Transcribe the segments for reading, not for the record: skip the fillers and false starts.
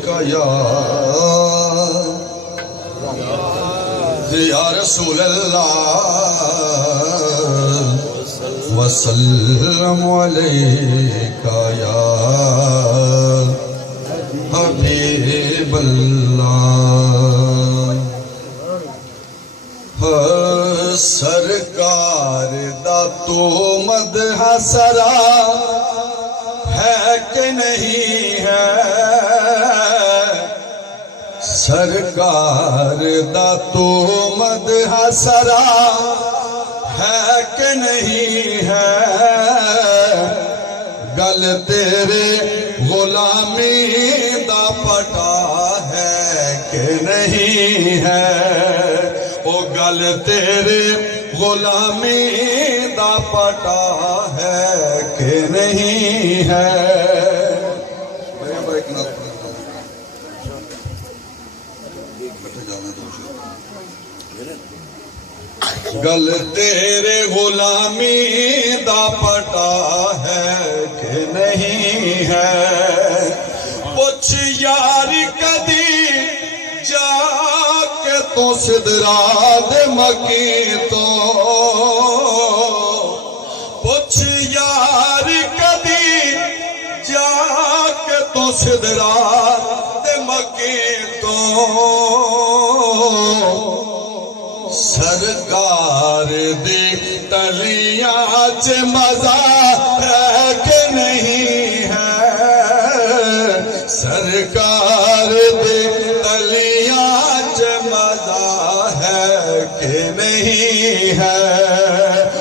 کا یا رسول اللہ وسلم علیکہ یا حبیب اللہ سرکار دا تو مدح سرا ہے کہ نہیں ہے سرکار دا تو مدح سرا ہے کہ نہیں ہے گل تیرے غلامی دا پٹا ہے کہ نہیں ہے او گل تیرے غلامی دا پٹا ہے کہ نہیں ہے گل تیرے غلامی دا پٹا ہے کہ نہیں ہے پوچھ یار کدی جا کے تو سدرا دے مکی تو پوچھ یار کدی جا کے تو سدرا دے مکی تو سرکار دی تلیاں چ مزہ ہے کہ نہیں ہے سرکار دی تلیاں چ مزہ ہے کہ نہیں ہے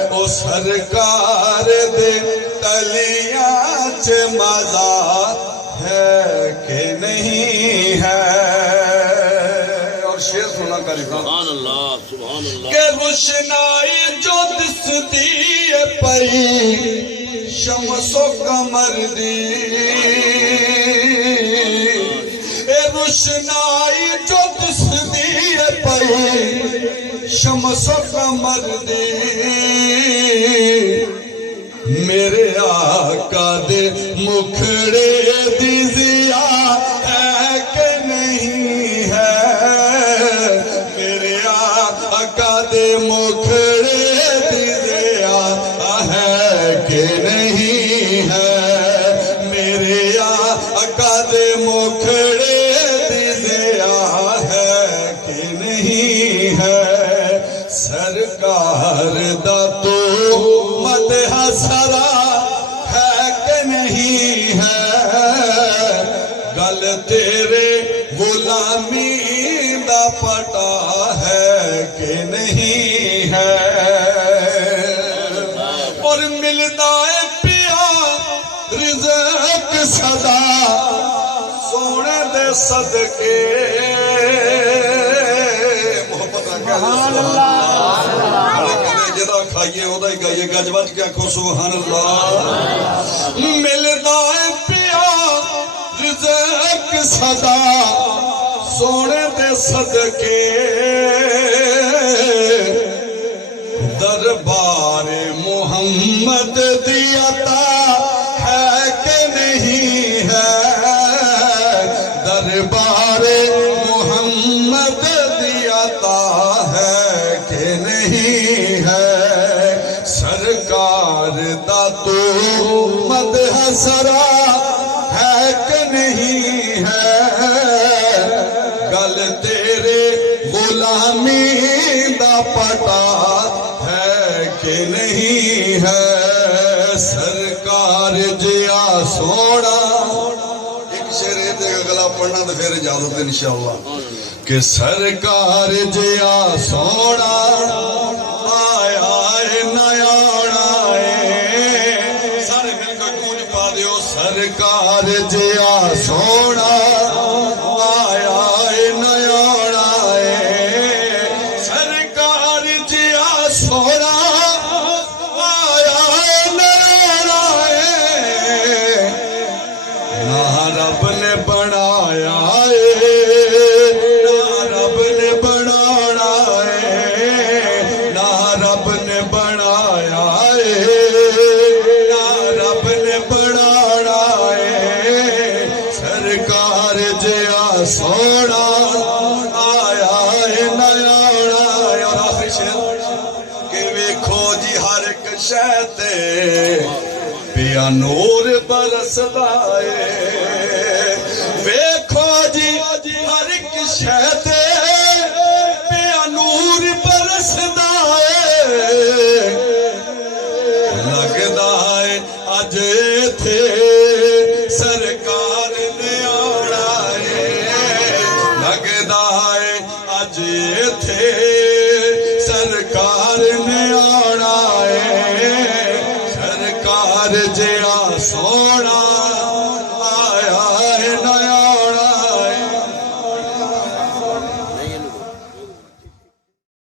او سرکار دی تلیاں چ مزہ ہے کہ نہیں ہے اور شعر سنا کر سبحان اللہ سبحان اللہ کہ روشنائی جو دستی پئی شمس و قمر دی اے روشنائی جو دستی پئی شمس و قمر دی میرے آقا دے مکھڑے دی ضیا ہے کہ نہیں ہے میرے آقا دے مکھڑے دی ضیا ہے کہ نہیں ہے میرے آقا دے مکھڑے دی ضیا ہے کہ نہیں ہے سرکار دا تو مدح سرا ہے کہ نہیں ہے گل تیرے غلامی دا پٹا ہے کہ نہیں ہے اور ملتا ہے پیا رزق صدا سونے دے صدقے محبت جدا کھائیے او دا ہی گائیے گج بج کے آکھو سبحان اللہ ملتا ہے پیا رزق صدا سونے دے صدقے دربار محمد دی عطا ہے کہ نہیں ہے دربار محمد دی عطا ہے کہ نہیں ہے سرکار دا تو مدح سرا ہے کہ نہیں ہے گل تیرے غلامی دا پٹا ہے کہ نہیں ہے سرکار جیا سونا ایک شعر دے اگلا پڑھنا تو پھر اجازت انشاءاللہ کہ سرکار جیا سونا آیا نیا سارے مل کر گونج پا دیو سرکار جیا سونا آیا نیا سرکار جیا سونا آیا نیا نہ رب نے بنایا سرکار جیا سونا آیا ہے نیا اور آخری شیر کہ ویکھو جی ہر ایک شے تے پیا نور برسدا ہے ویکھو جی ہر ایک شے تے پیا نور برسدا ہے لگدا ہے اج ایتھے سرکار نے آنا ہے لگدا ہے اج ایتھے سرکار نے آنا ہے سرکار جیڑا سونا